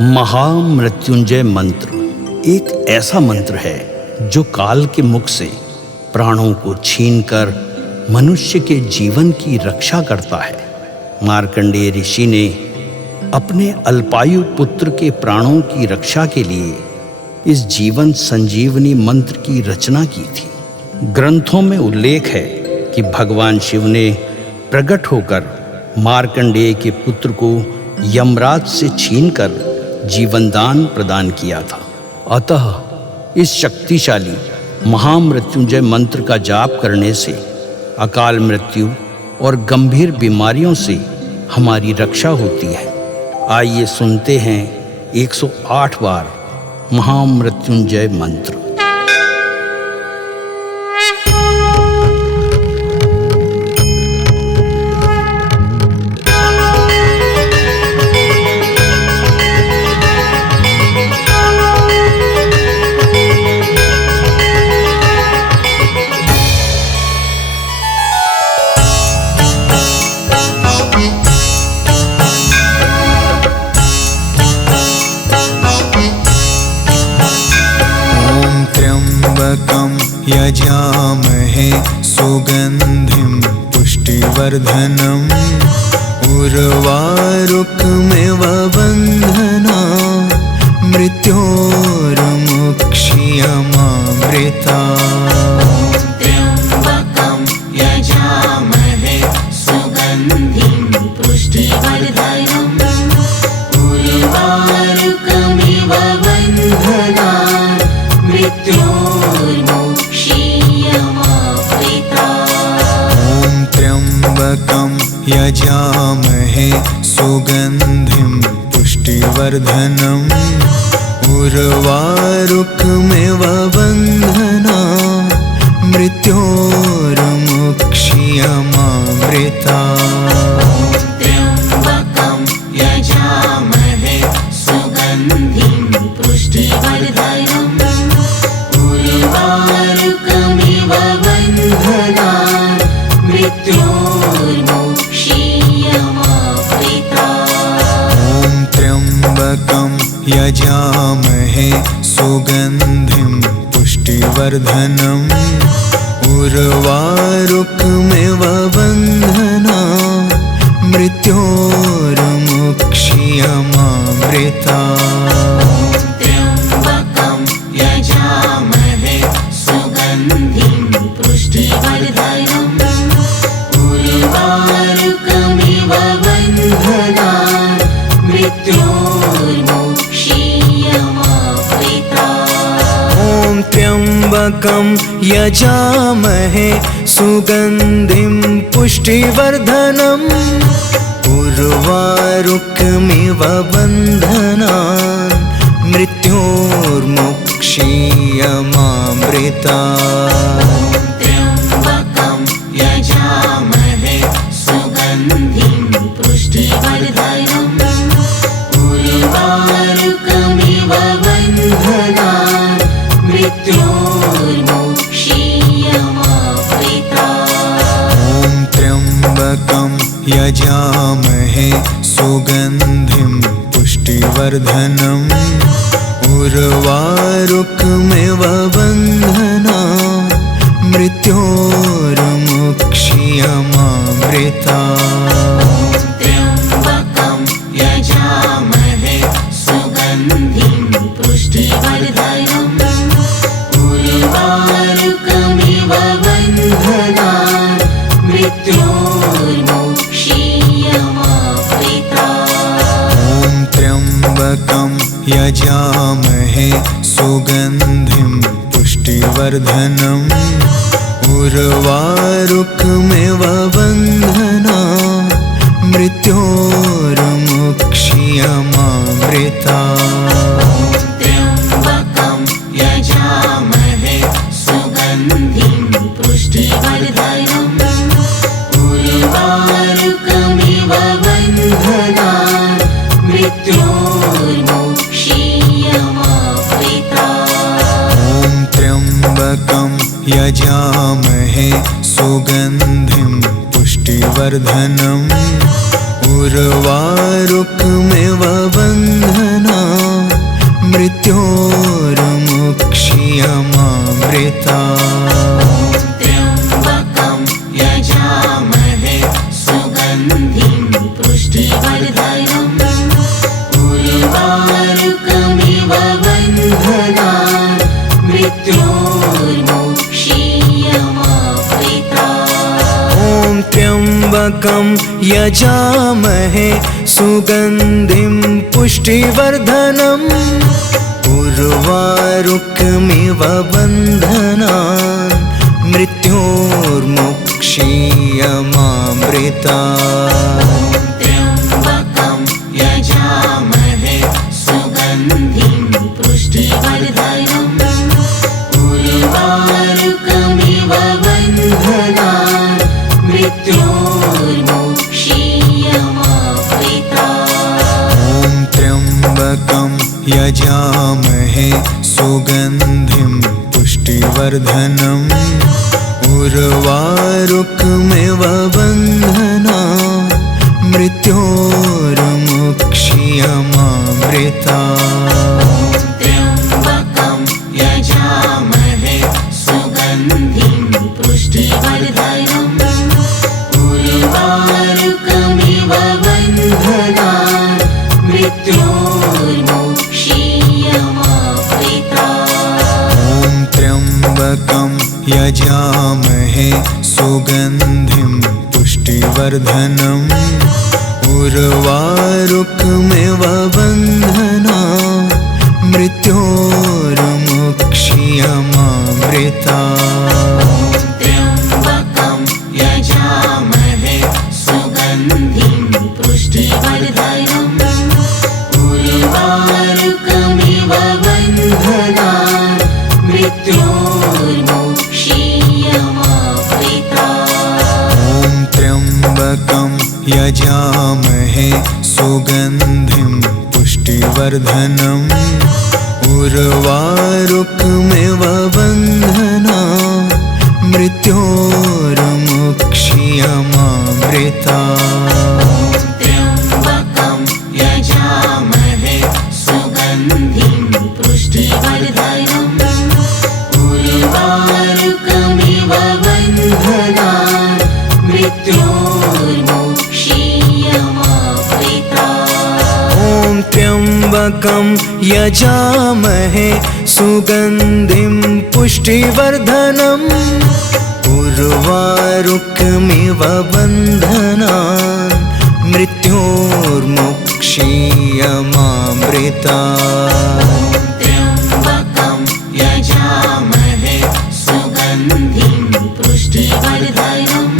महामृत्युंजय मंत्र एक ऐसा मंत्र है जो काल के मुख से प्राणों को छीनकर मनुष्य के जीवन की रक्षा करता है। मार्कंडेय ऋषि ने अपने अल्पायु पुत्र के प्राणों की रक्षा के लिए इस जीवन संजीवनी मंत्र की रचना की थी। ग्रंथों में उल्लेख है कि भगवान शिव ने प्रकट होकर मार्कंडेय के पुत्र को यमराज से छीनकर जीवनदान प्रदान किया था। अतः इस शक्तिशाली महामृत्युंजय मंत्र का जाप करने से अकाल मृत्यु और गंभीर बीमारियों से हमारी रक्षा होती है। आइए सुनते हैं 108 बार महामृत्युंजय मंत्र। यजामहे सुगंधिं पुष्टिवर्धनम् उर्वारुकमिव बन्धना मृत्योर्मुक्षीयमामृता। त्र्यम्बकं यजामहे सुगन्धिं पुष्टिवर्धनम् उर्वारुकमिव बन्धना त्र्यम्बकं यजामहे सुगन्धिं पुष्टिवर्धनम् उर्वारुकमिव बन्धना मृत्योर्मुक्षीयमामृता। त्र्यम्बकं यजामहे सुगन्धिं पुष्टिवर्धनम् उर्वारुकमिव बन्धना मृत्योर्मुक्षीयमामृता। त्र्यम्बकं यजामहे सुगन्धिं पुष्टिवर्धनम् उर्वारुकमिव बन्धना मृत्योर्मुक्षीयमामृता। त्र्यम्बकं यजामहे सुगन्धिं पुष्टिवर्धनम् उर्वारुकमिव बन्धना मृत्योर्मुक्षीयमामृता। त्र्यम्बकं यजामहे सुगन्धिं पुष्टिवर्धनम् उर्वारुकमिव बन्धना मृत्योर्मुक्षीयमामृता। त्र्यम्बकं यजामहे सुगन्धिं पुष्टिवर्धनम् उर्वारुकमिव बन्धना मृत्योर्मुक्षीयमामृता। त्र्यम्बकं यजामहे सुगन्धिं पुष्टिवर्धनम् उर्वारुकमिव बन्धना मृत्योर्मुक्षीयमामृता। त्र्यम्बकं यजामहे सुगन्धिं पुष्टिवर्धनम् उर्वारुकमिव बन्धना मृत्योर्मुक्षीयमामृता। त्र्यम्बकं यजामहे सुगन्धिं पुष्टिवर्धनम् उर्वारुकमिव बन्धना मृत्योर्मुक्षीयमामृता। त्र्यम्बकं यजामहे सुगन्धिं पुष्टिवर्धनम् उर्वारुकमिव बन्धना मृत्योर्मुक्षीयमामृता। त्र्यम्बकं यजामहे सुगन्धिं पुष्टिवर्धनम् उर्वारुकमिव बन्धना मृत्योर्मुक्षीयमामृता त्र्यम्बकं यजामहे सुगन्धिं पुष्टिवर्धनम् उर्वारुकमिव बन्धनान् मृत्योर्मुक्षीयमामृता ॐ त्र्यम्बकं यजामहे सुगन्धिं पुष्टिवर्धनम् उर्वारुकमिव बन्धनान् मृत्योर्मुक्षीयमामृता त्र्यम्बकं यजामहे सुगन्धिं पुष्टिवर्धनम् उर्वारुकमिव बन्धनान् मृत्योर्मुक्षीयमामृता ॐ त्र्यम्बकं यजामहे सुगन्धिं पुष्टिवर्धनम् उर्वारुकमिव बन्धनान् मृत्योर्मुक्षीयमामृता त्र्यम्बकं यजामहे सुगन्धिं पुष्टिवर्धनम् उर्वारुकमिव बन्धनान् मृत्योर्मुक्षीयमामृता ॐ त्र्यम्बकं यजामहे सुगन्धिं पुष्टिवर्धनम् उर्वारुकमिव बन्धनान् मृत्योर्मुक्षीयमामृता त्र्यम्बकं यजामहे सुगन्धिं पुष्टिवर्धनम् उर्वारुकमिव बन्धनान् मृत्योर्मुक्षीयमामृता ॐ त्र्यम्बकं यजामहे सुगन्धिं पुष्टिवर्धनम् उर्वारुकमिव बन्धनान् मृत्योर्मुक्षीयमामृता त्र्यम्बकं यजामहे सुगन्धिं पुष्टिवर्धनम् उर्वारुकमिव बन्धनान् मृत्योर्मुक्षीयमामृता ॐ त्र्यम्बकं यजामहे सुगन्धिं पुष्टिवर्धनम् उर्वारुकमिव बन्धनान् मृत्योर्मुक्षीयमामृता त्र्यम्बकं यजामहे सुगन्धिं पुष्टिवर्धनम्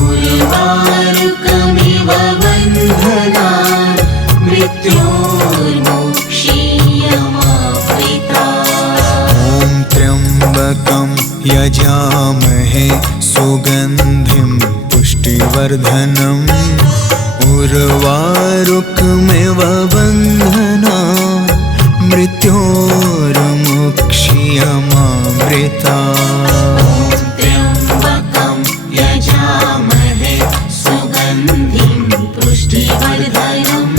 उर्वारुकमिव बन्धनान् मृत्योर्मुक्षीयमामृता ॐ त्र्यम्बकं यजामहे सुगन्धिं पुष्टिवर्धनम् उर्वारुकमिव बन्धनान् मृत्योर्मुक्षीयमामृता त्र्यम्बकं यजामहे सुगन्धिं पुष्टिवर्धनम्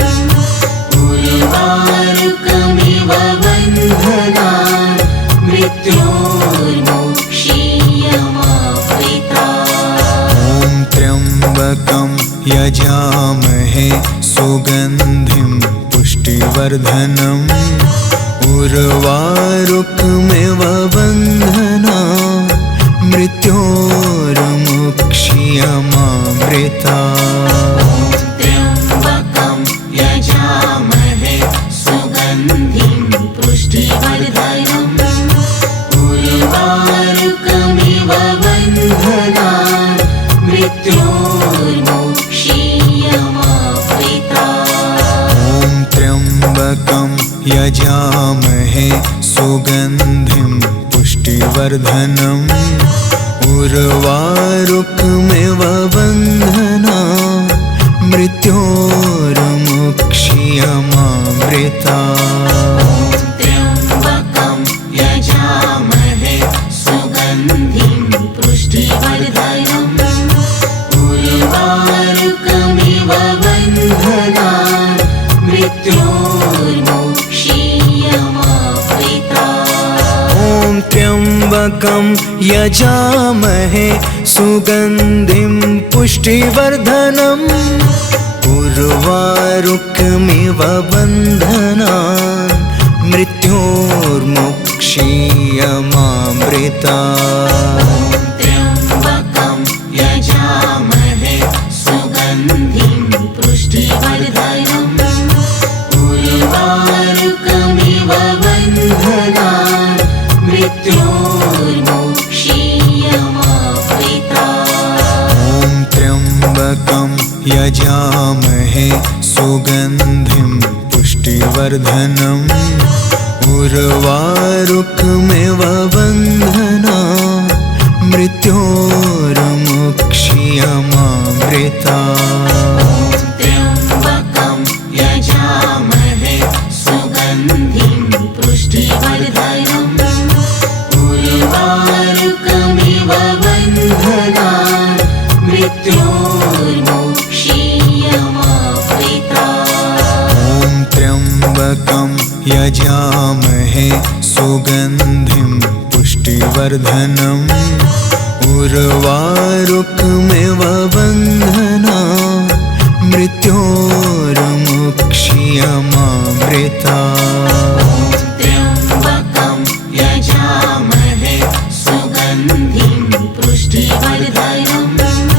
उर्वारुकमिव बन्धनान् मृत्योर्मुक्षीयमामृता ॐ त्र्यम्बकं यजामहे सुगन्धिं पुष्टिवर्धनम् उर्वारुकमिव बन्धनान् मृत्योर्मुक्षीयमामृता त्र्यम्बकं यजामहे सुगन्धिं पुष्टिवर्धनम् उर्वारुकमिव बन्धनान् मृत्योर्मुक्षीयमामृता ॐ त्र्यम्बकं यजामहे सुगन्धिं पुष्टिवर्धनम् उर्वारुकमिव बन्धनान् मृत्योर्मुक्षीयमामृता त्र्यम्बकं यजामहे सुगन्धिं पुष्टिवर्धनम् उर्वारुकमिव त्र्यम्बकं यजामहे सुगन्धिं पुष्टिवर्धनम् उर्वारुकमिव बन्धनान् मृत्योर्मुक्षीयमामृतात्। त्र्यम्बकं यजामहे सुगन्धिं पुष्टिवर्धनम् उर्वारुकमिव बन्धनान् मृत्योर्मुक्षीयमामृतात्। ॐ त्र्यम्बकं यजामहे सुगन्धिं पुष्टिवर्धनम् उर्वारुकमिव बन्धनान् मृत्योर्मुक्षीयमामृतात्। त्र्यम्बकं यजामहे सुगन्धिं पुष्टिवर्धनम् उर्वारुकमिव बन्धनान् मृत्योर्मुक्षीयमामृतात्। ॐ त्र्यम्बकं यजामहे सुगन्धिं पुष्टिवर्धनम् उर्वारुकमिव बन्धनान् मृत्योर्मुक्षीयमामृतात्। त्र्यम्बकं यजामहे सुगन्धिं पुष्टिवर्धनम्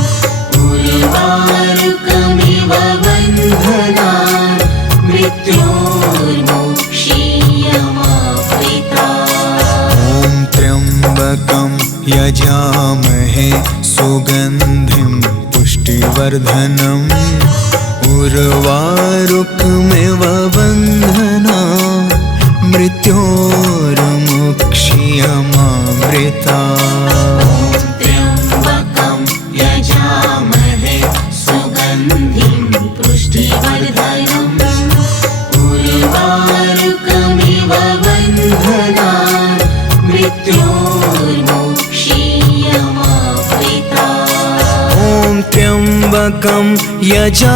उर्वारुकमिव बन्धनान् मृत्योर्मुक्षीयमामृतात्। ॐ त्र्यम्बकं यजामहे सुगन्धिं पुष्टिवर्धनम् उर्वारुकमिव बन्धनान् मृत्योर्मुक्षीयमामृतात्। त्र्यम्बकं यजामहे सुगन्धिं पुष्टिवर्धनम् उर्वारुकमिव बन्धनान् मृत्योर्मुक्षीयमामृतात्। ॐ त्र्यम्बकं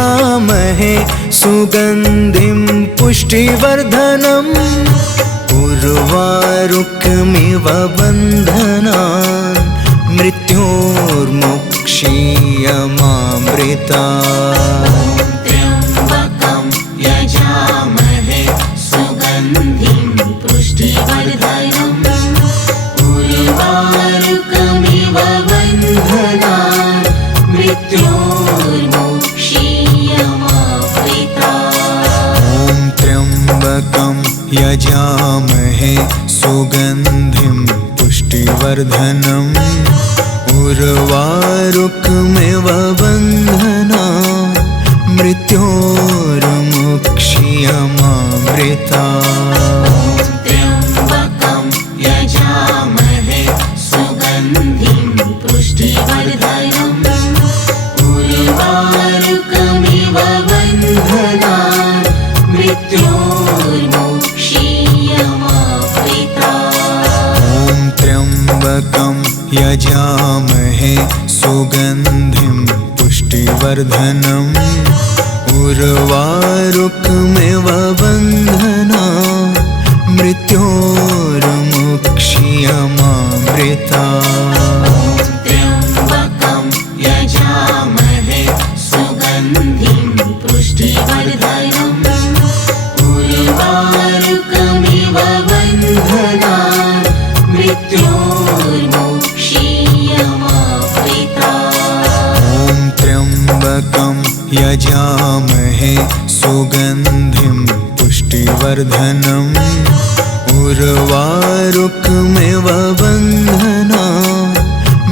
यजामहे सुगन्धिं पुष्टिवर्धनम् उर्वारुकमिव बन्धनान् मृत्योर्मुक्षीयमामृतात्। त्र्यम्बकं यजामहे सुगन्धिं पुष्टिवर्धनम् उर्वारुकमिव बन्धनान् मृत्योर्मुक्षीयमामृतात्। ॐ त्र्यम्बकं यजामहे सुगन्धिं पुष्टिवर्धनम् उर्वारुकमिव बन्धनान् मृत्योर्मुक्षीयमामृतात्। त्र्यम्बकं यजामहे सुगन्धिं पुष्टिवर्धनम् उर्वारुकमिव बन्धनान् मृत्योर्मुक्षीयमामृतात्। ॐ त्र्यम्बकं यजामहे सुगन्धिं पुष्टिवर्धनम् उर्वारुकमिव बन्धनान् मृत्योर्मुक्षीयमामृतात्। त्र्यम्बकं यजामहे सुगन्धिं पुष्टिवर्धनम् उर्वारुकमिव बन्धनान् मृत्योर्मुक्षीयमामृतात्। ॐ त्र्यम्बकं यजामहे सुगन्धिं पुष्टिवर्धनम् उर्वारुकमिव बन्धनान्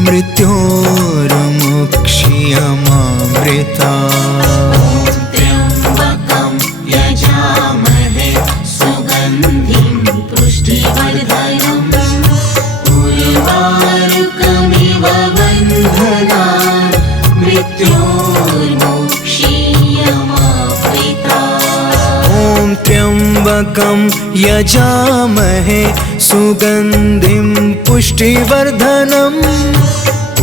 मृत्योर्मुक्षीयमामृतात्। त्र्यम्बकं यजामहे सुगन्धिं पुष्टिवर्धनम् उर्वारुकमिव बन्धनान् मृत्योर्मुक्षीयमामृतात्। ॐ त्र्यम्बकं यजामहे सुगन्धिं पुष्टिवर्धनम्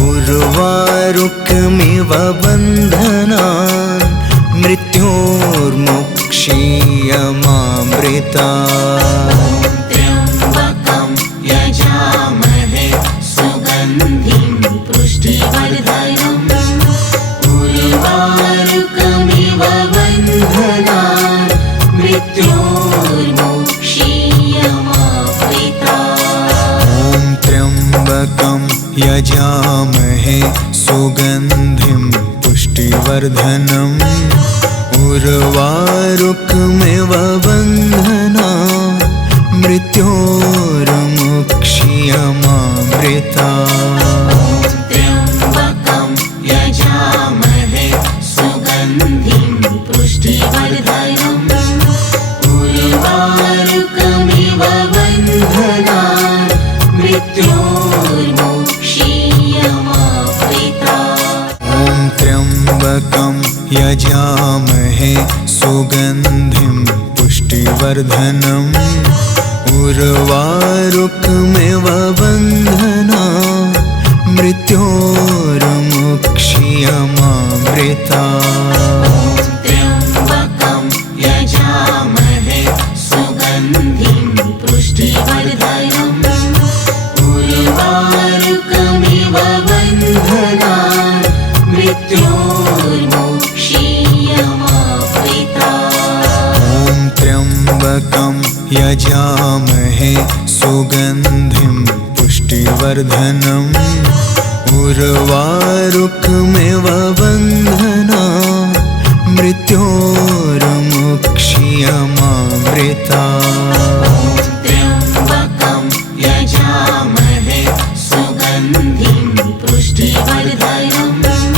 उर्वारुकमिव बन्धनान् मृत्योर्मुक्षीयमामृतात्। त्र्यम्बकं यजामहे यजामहे सुगन्धिं पुष्टिवर्धनम् उर्वारुकमिव बन्धनान् मृत्योर्मुक्ष्यमामृतात्। त्र्यम्बकं यजामहे सुगन्धिं पुष्टिवर्धनम् उर्वारुकमिव बन्धनान् मृत्योर्मुक्ष्यमामृतात्। ॐ त्र्यम्बकं यजामहे सुगन्धिं पुष्टिवर्धनम् उर्वारुकमिव बन्धनान् मृत्योर्मुक्ष्यमामृतात्। त्र्यम्बकं यजामहे सुगन्धिं पुष्टिवर्धनम् उर्वारुकमिव बन्धनान् मृत्योर्मुक्ष्यमामृतात्। ॐ त्र्यम्बकं यजामहे सुगन्धिं पुष्टिवर्धनम् उर्वारुकमिव बन्धनान् मृत्योर्मुक्ष्यमामृतात्। त्र्यम्बकं यजामहे सुगन्धिं पुष्टिवर्धनम्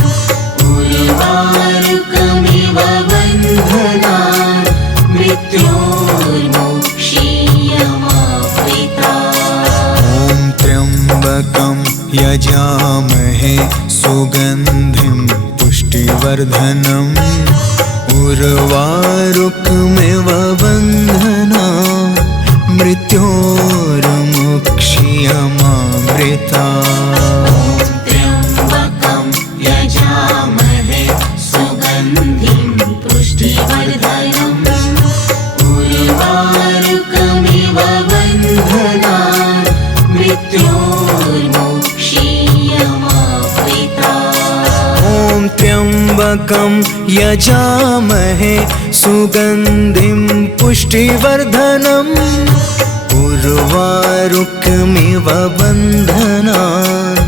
उर्वारुकमिव बन्धनान् मृत्योर्मुक्ष्यमामृतात्। ॐ त्र्यम्बकं यजामहे सुगन्धिं पुष्टिवर्धनम् उर्वारुकमिव बन्धनान् मृत्योर्मुक्ष्यमामृतात्। त्र्यम्बकं यजामहे सुगन्धिं पुष्टिवर्धनम् उर्वारुकमिव बन्धनान् मृत्योर्मुक्ष्यमामृतात्। ॐ त्र्यम्बकं यजामहे सुगन्धिं पुष्टिवर्धनम् उर्वारुकमिव बन्धनान्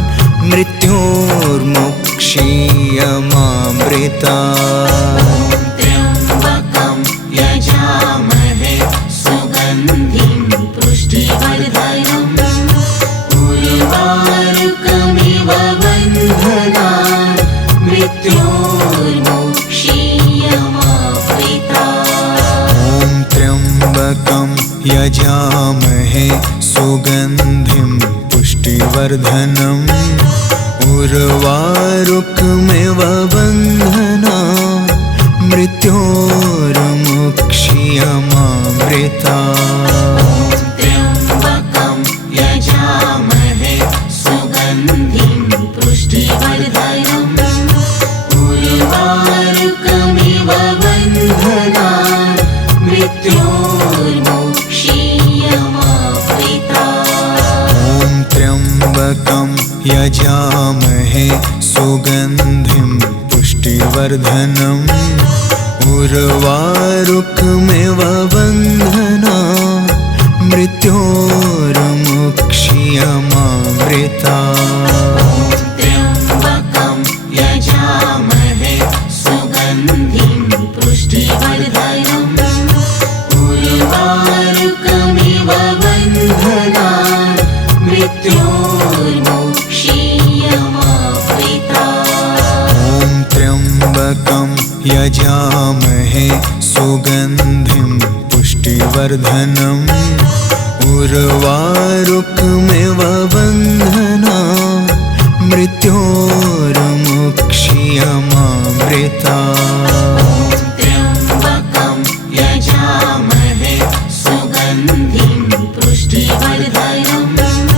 मृत्योर्मुक्ष्यमामृतात्। त्र्यम्बकं यजामहे सुगन्धिं पुष्टिवर्धनम् उर्वारुकमिव बन्धनान् मृत्योर्मुक्ष्यमामृतात्। ॐ त्र्यम्बकं यजामहे सुगन्धिं पुष्टिवर्धनम् उर्वारुकमिव बन्धनान् मृत्योर्मुक्ष्यमामृतात्। त्र्यम्बकं यजामहे सुगन्धिं पुष्टिवर्धनम् उर्वारुकमिव बन्धनान् मृत्योर्मुक्ष्यमामृतात्। ॐ त्र्यम्बकं यजामहे सुगन्धिं पुष्टिवर्धनम् उर्वारुकमिव बन्धनान् मृत्योर्मुक्ष्यमामृतात्। त्र्यम्बकं यजामहे सुगन्धिं पुष्टिवर्धनम् उर्वारुकमिव बन्धनान् मृत्योर्मुक्ष्यमामृतात्। ॐ त्र्यम्बकं यजामहे सुगन्धिं पुष्टिवर्धनम् उर्वारुकमिव बन्धनान् मृत्योर्मुक्ष्यमामृतात्। त्र्यम्बकं यजामहे सुगन्धिं पुष्टिवर्धनम्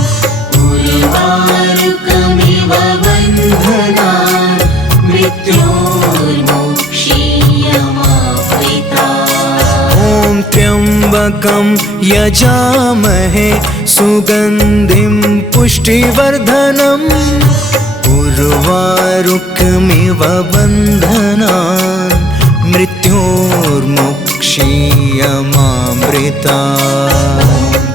उर्वारुकमिव बन्धनान् मृत्योर्मुक्ष्यमामृतात्। ॐ त्र्यम्बकं यजामहे सुगन्धिं पुष्टिवर्धनम् उर्वारुकमिव बन्धनान् मृत्योर्मुक्ष्यमामृतात्।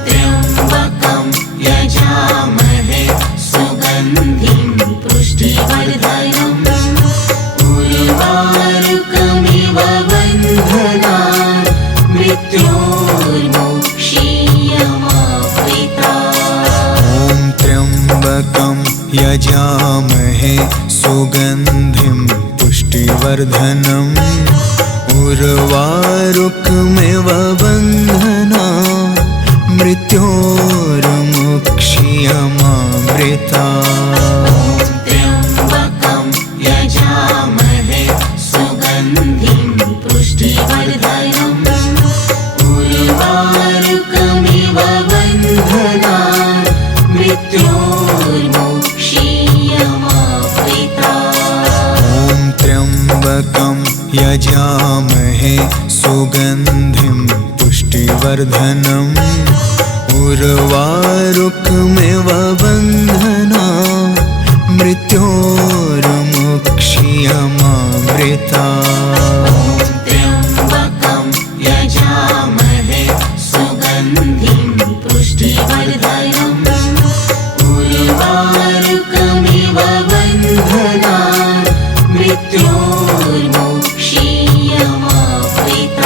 त्र्यम्बकं यजामहे सुगन्धिं पुष्टिवर्धनम् उर्वारुकमिव बन्धनान् मृत्योर्मुक्षीयमामृता त्र्यम्बकं यजामहे सुगन्धिं पुष्टिवर्धनम् उर्वारुकमिव बन्धनान् मृत्योर्मुक्षीयमामृता त्र्यम्बकं यजामहे सुगन्धिं पुष्टिवर्धनम् उर्वारुकमिव बन्धनान् मृत्योर्मुक्षीयमामृता त्र्यम्बकं यजामहे सुगन्धिं पुष्टिवर्धनम् उर्वारुकमिव बन्धनान् मृत्योर्मुक्षीयमामृता त्र्यम्बकं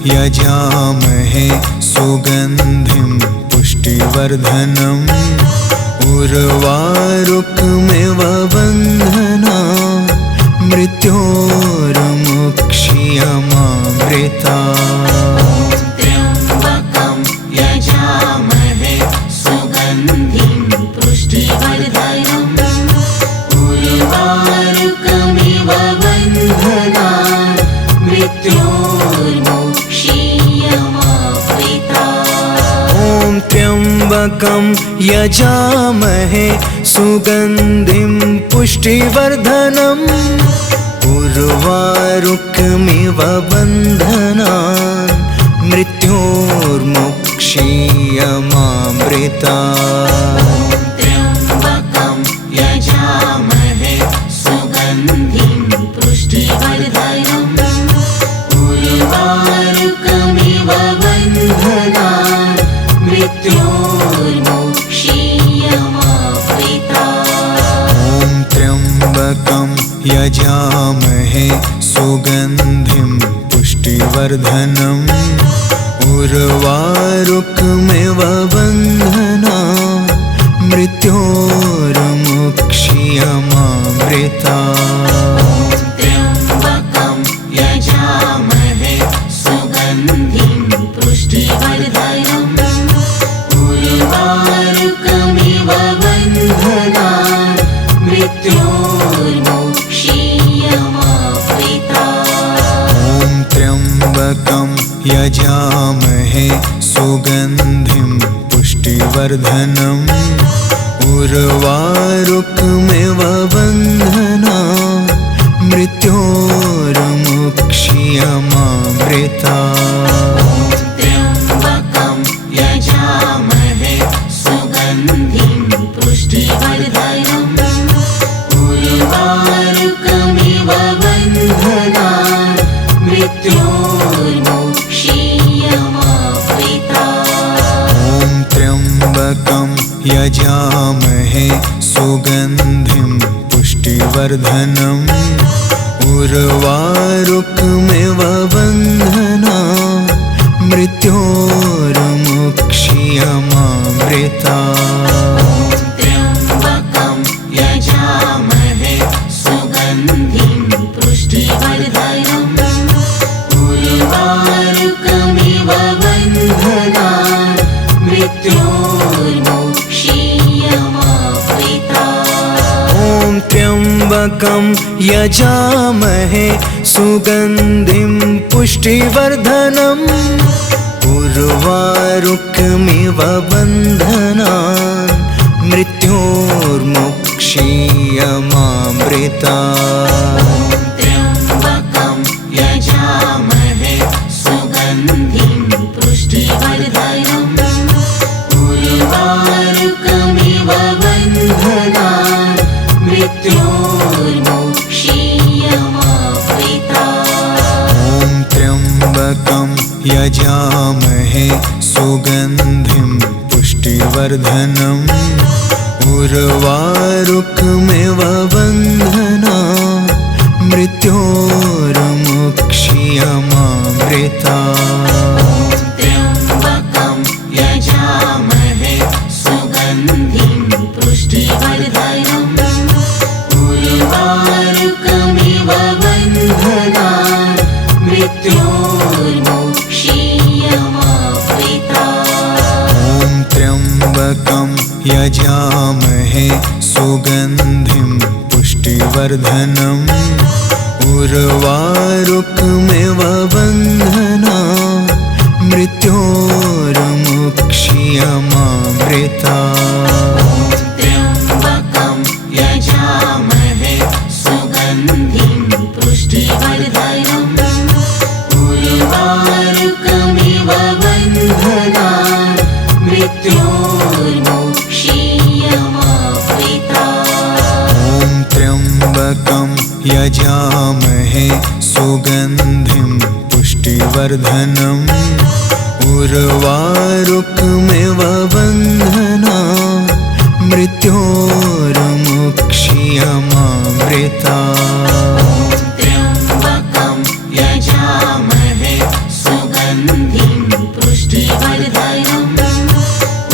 यजामहे सुगन्धिं पुष्टिवर्धनम् उर्वारुकमिव बन्धनान् मृत्योर्मुक्षीयमामृता त्र्यम्बकं यजामहे सुगन्धिं पुष्टिवर्धनम् उर्वारुकमिव बन्धनान् मृत्योर्मुक्षीयमामृता त्र्यम्बकं यजामहे सुगन्धिं पुष्टिवर्धनम् उर्वारुकमिव बन्धनान् मृत्योर्मुक्षीयमामृता त्र्यम्बकं यजामहे सुगन्धिं पुष्टिवर्धनम् उर्वारुकमिव बन्धनान् मृत्योर्मुक्षीयमामृता त्र्यम्बकं यजामहे सुगन्धिं पुष्टिवर्धनम् उर्वारुकमिव बन्धनान् मृत्योर्मुक्षीयमामृता त्र्यम्बकं यजामहे सुगन्धिं पुष्टिवर्धनम् उर्वारुकमिव बन्धनान् मृत्योर्मुक्षीयमामृता त्र्यम्बकं यजामहे सुगन्धिं पुष्टिवर्धनम् उर्वारुकमिव बन्धनान् मृत्योर्मुक्षीयमामृता त्र्यम्बकं यजामहे सुगन्धिं पुष्टिवर्धनम् उर्वारुकमिव बन्धनान् मृत्योर्मुक्षीयमामृता त्र्यम्बकं यजामहे सुगन्धिं पुष्टिवर्धनम् उर्वारुकमिव बन्धनान् मृत्योर्मुक्षीयमामृता त्र्यम्बकं यजामहे सुगन्धिं पुष्टिवर्धनम् उर्वारुकमिव बन्धनान् मृत्योर्मुक्षीयमामृता त्र्यम्बकं यजामहे सुगन्धिं पुष्टिवर्धनम् उर्वारुकमिव बन्धनान् मृत्योर्मुक्षीयमामृता त्र्यम्बकं यजामहे सुगन्धिं पुष्टिवर्धनम् उर्वारुकमिव बन्धनान् मृत्योर्मुक्षीयमामृता त्र्यम्बकं यजामहे सुगन्धिं पुष्टिवर्धनम् उर्वारुकमिव बन्धनान् मृत्योर्मुक्षीयमामृता त्र्यम्बकं यजामहे सुगन्धिं पुष्टिवर्धनम् उर्वारुकमिव पुष्टिवर्धनम् उर्वारुकमिव बन्धनात् मृत्योर्मुक्ष्यमामृतात्। त्र्यम्बकं यजामहे सुगन्धिं पुष्टिवर्धनम् उर्वारुकमिव बन्धनात् मृत्योर्मुक्ष्यमामृतात्। ॐ त्र्यम्बकं यजामहे सुगन्धिं पुष्टिवर्धनम् उर्वारुकमिव बन्धनात् मृत्योर्मुक्ष्यमामृतात्। त्र्यम्बकं यजामहे सुगन्धिं पुष्टिवर्धनम्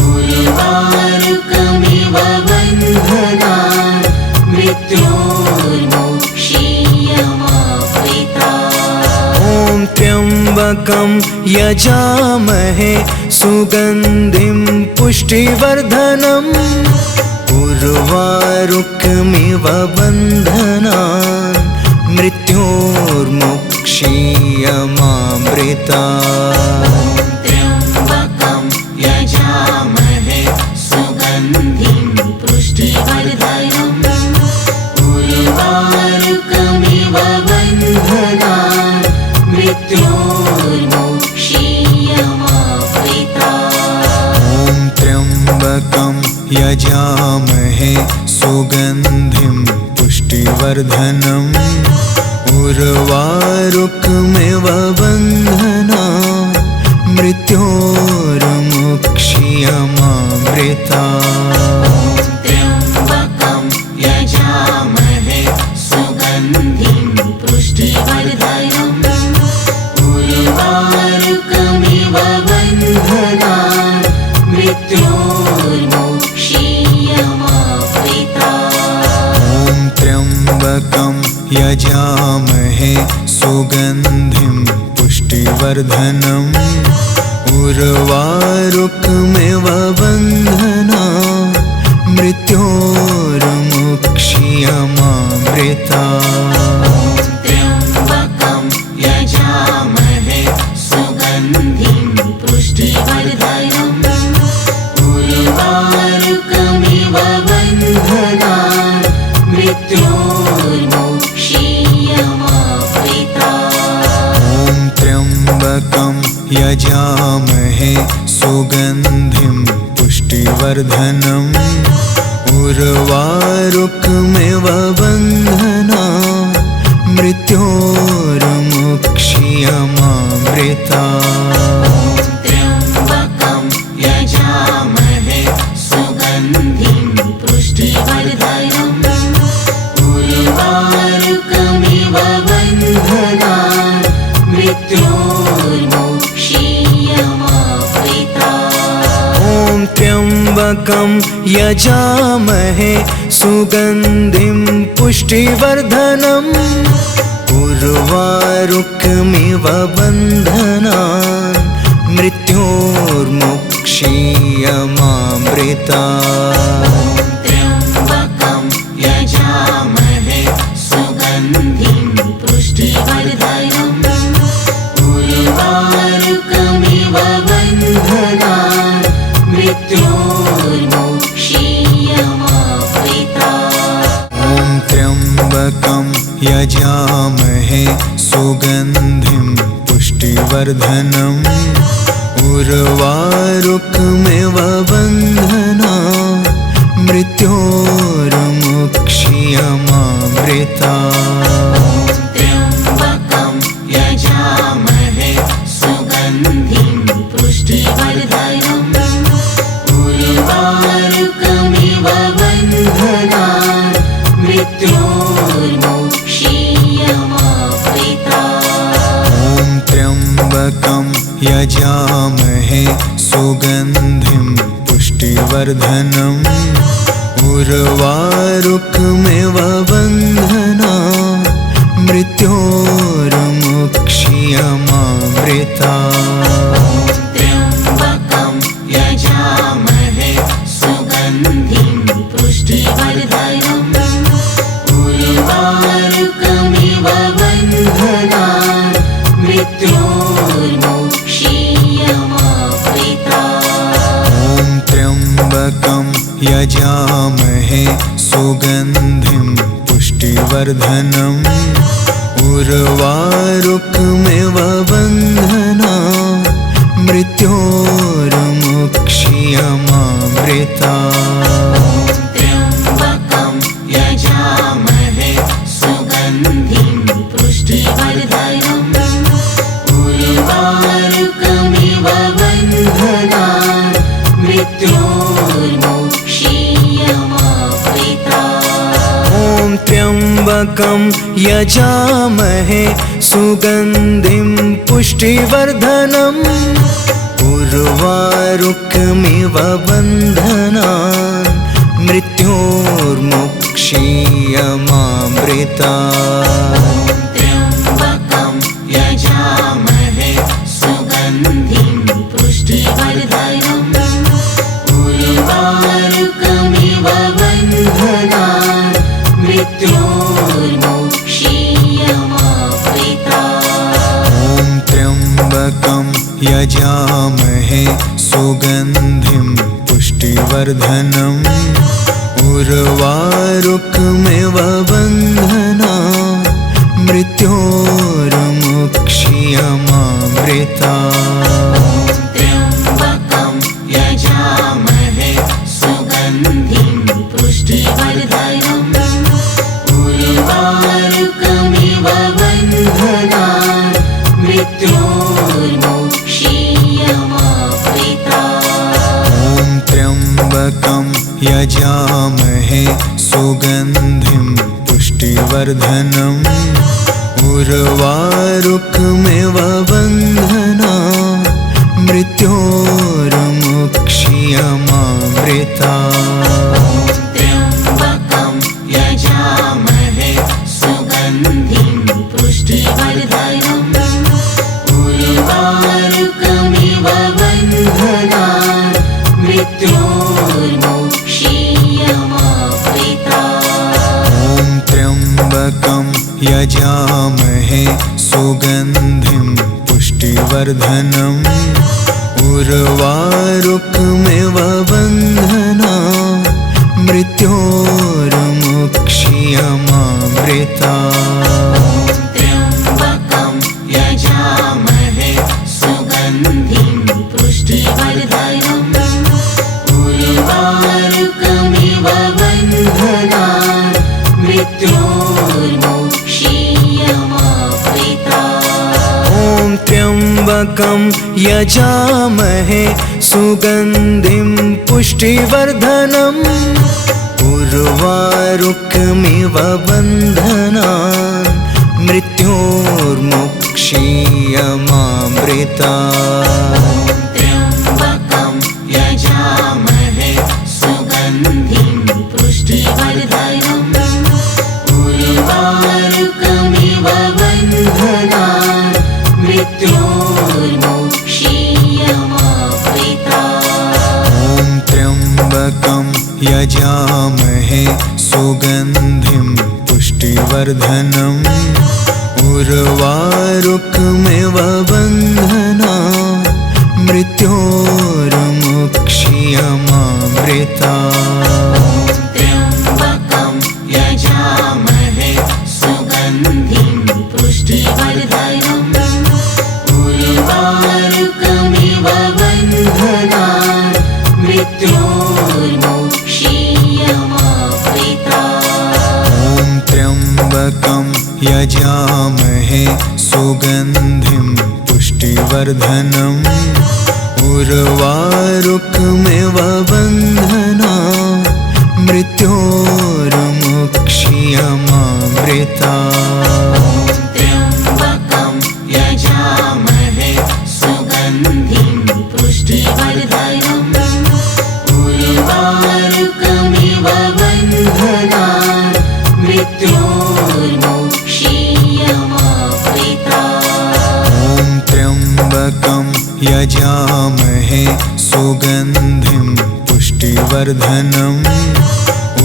उर्वारुकमिव बन्धनात् मृत्योर्मुक्ष्यमामृतात्। ॐ त्र्यम्बकं यजामहे सुगन्धिं पुष्टिवर्धनम् उर्वारुकमिव बन्धनात् मृत्योर्मुक्ष्यमामृतात्। त्र्यम्बकं यजामहे सुगन्धिं पुष्टिवर्धनम् उर्वारुकमिव बन्धनात् मृत्योर्मुक्ष्यमामृतात्। ॐ त्र्यम्बकं यजामहे सुगन्धिं पुष्टिवर्धनम् उर्वारुकमिव बन्धनात् मृत्योर्मुक्ष्यमामृतात्। त्र्यम्बकं यजामहे सुगन्धिं पुष्टिवर्धनम् उर्वारुकमिव बन्धनात् मृत्योर्मुक्ष्यमामृतात्। ॐ त्र्यम्बकं यजामहे सुगन्धिं पुष्टिवर्धनम् उर्वारुकमिव बन्धनात् मृत्योर्मुक्ष्यमामृतात्। त्र्यम्बकं यजामहे सुगन्धिं पुष्टिवर्धनम् उर्वारुकमिव बन्धनात् मृत्योर्मुक्ष्यमामृतात्। ॐ त्र्यम्बकं यजामहे सुगन्धिं पुष्टिवर्धनम् उर्वारुकमिव बन्धनात् मृत्योर्मुक्ष्यमामृतात्। त्र्यम्बकं यजामहे सुगन्धिं पुष्टिवर्धनम् उर्वारुकमिव बन्धनात् मृत्योर्मुक्ष्यमामृतात्। ॐ त्र्यम्बकं यजामहे सुगन्धिं पुष्टिवर्धनम् उर्वारुकमिव बन्धनात् मृत्योर्मुक्ष्यमामृतात्। त्र्यम्बकं यजामहे सुगन्धिं पुष्टिवर्धनम् उर्वारुकमिव बन्धनात् मृत्योर्मुक्ष्यमामृतात्। ॐ त्र्यम्बकं यजामहे सुगन्धिं पुष्टिवर्धनम् उर्वारुकमिव बन्धनात् मृत्योर्मुक्ष्यमामृतात्। त्र्यम्बकं यजामहे सुगन्धिं पुष्टिवर्धनम् उर्वारुकमिव बन्धनात् मृत्योर्मुक्ष्यमामृतात्। ॐ त्र्यम्बकं यजामहे सुगन्धिं पुष्टिवर्धनम् उर्वारुकमिव बन्धनात् मृत्योर्मुक्ष्यमामृतात्। त्र्यम्बकं यजामहे सुगन्धिं पुष्टिवर्धनम् उर्वारुकमिव यजामहे सुगन्धिं पुष्टिवर्धनम् उर्वारुकमिव बन्धनात् मृत्योर्मुक्ष्यमामृतात्। त्र्यम्बकं यजामहे सुगन्धिं पुष्टिवर्धनम् उर्वारुकमिव बन्धनात् मृत्योर्मुक्ष्यमामृतात्। ॐ त्र्यम्बकं यजामहे सुगन्धिं पुष्टिवर्धनम् उर्वारुकमिव बन्धनात् मृत्योर्मुक्ष्यमामृतात्। त्र्यम्बकं यजामहे सुगन्धिं पुष्टिवर्धनम् उर्वारुकमिव बन्धनात् मृत्योर्मुक्ष्यमामृतात्। ॐ त्र्यम्बकं यजामहे सुगन्धिं पुष्टिवर्धनम् उर्वारुकमिव बन्धनात् मृत्योर्मुक्ष्यमामृतात्। त्र्यम्बकं यजामहे सुगन्धिं पुष्टिवर्धनम् उर्वारुकमिव बन्धनात् मृत्योर्मुक्ष्यमामृतात्। ॐ त्र्यम्बकं यजामहे सुगन्धिं पुष्टिवर्धनम् उर्वारुकमिव बन्धनात् मृत्योर्मुक्ष्यमामृतात्। त्र्यम्बकं यजामहे सुगन्धिं पुष्टिवर्धनम् उर्वारुकमिव बन्धनात् मृत्योर्मुक्ष्यमामृतात्। ॐ त्र्यम्बकं यजामहे सुगन्धिं पुष्टिवर्धनम् उर्वारुकमिव बन्धनात् मृत्योर्मुक्ष्यमामृतात्। त्र्यम्बकं यजामहे सुगन्धिं पुष्टिवर्धनम् उर्वारुकमिव बन्धनात् मृत्योर्मुक्ष्यमामृतात्। ॐ त्र्यम्बकं यजामहे सुगन्धिं पुष्टिवर्धनम् उर्वारुकमिव बन्धनात् मृत्योर्मुक्ष्यमामृतात्। त्र्यम्बकं यजामहे सुगन्धिं पुष्टिवर्धनम् उर्वारुकमिव बन्धनात् मृत्योर्मुक्ष्यमामृतात्। ॐ त्र्यम्बकं यजामहे सुगन्धिं पुष्टिवर्धनम् उर्वारुकमिव बन्धनात् मृत्योर्मुक्ष्यमामृतात्। त्र्यम्बकं यजामहे सुगन्धिं पुष्टिवर्धनम् उर्वारुकमिव बन्धनात् मृत्योर्मुक्ष्यमामृतात्। ॐ त्र्यम्बकं यजामहे सुगन्धिं पुष्टिवर्धनम् उर्वारुकमिव बन्धनात् मृत्योर्मुक्ष्यमामृतात्। त्र्यम्बकं यजामहे सुगन्धिं पुष्टिवर्धनम् उर्वारुकमिव बन्धनात् मृत्योर्मुक्ष्यमामृतात्। ॐ त्र्यम्बकं यजामहे सुगन्धिं पुष्टिवर्धनम्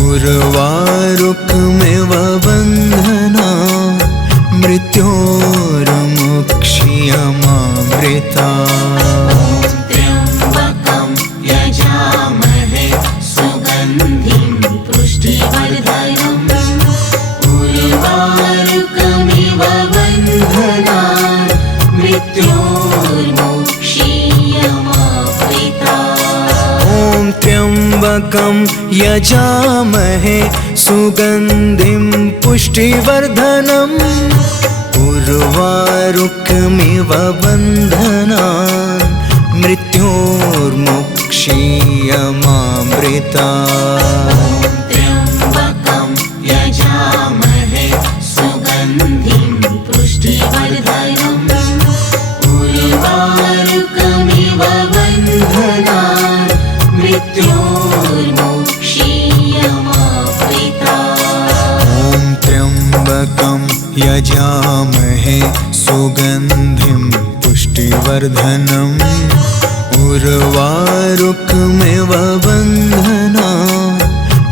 उर्वारुकमिव बन्धनात् मृत्योर्मुक्ष्यमामृतात्। त्र्यम्बकं यजामहे सुगन्धिं त्र्यम्बकं यजामहे सुगन्धिं पुष्टिवर्धनम् उर्वारुकमिव बन्धनान् मृत्योर्मुक्षीयमामृतात्। त्र्यम्बकं यजामहे सुगन्धिं पुष्टिवर्धनम् उर्वारुकमिव बन्धनान् मृत्योर्मुक्षीयमामृतात्। ॐ त्र्यम्बकं यजामहे सुगन्धिं पुष्टिवर्धनम् उर्वारुकमिव बन्धनान्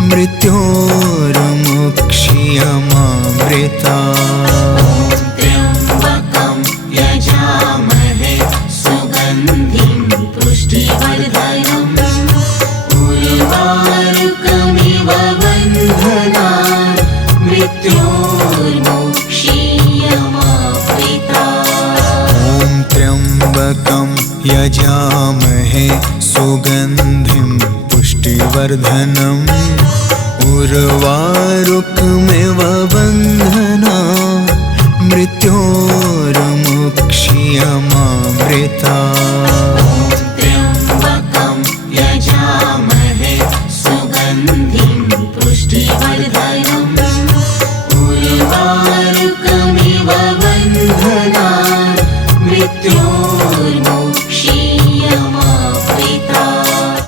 मृत्योर्मुक्षीयमामृतात्। त्र्यम्बकं यजामहे सुगन्धिं पुष्टिवर्धनम् उर्वारुकमिव बन्धनान् मृत्योर्मुक्षीयमामृतात्। ॐ त्र्यम्बकं यजामहे सुगन्धिं पुष्टिवर्धनम् उर्वारुकमिव बन्धनान् मृत्योर्मुक्षीयमामृतात्। त्र्यम्बकं यजामहे सुगन्धिं पुष्टिवर्धनम् उर्वारुकमिव बन्धनान् मृत्योर्मुक्षीयमामृतात्।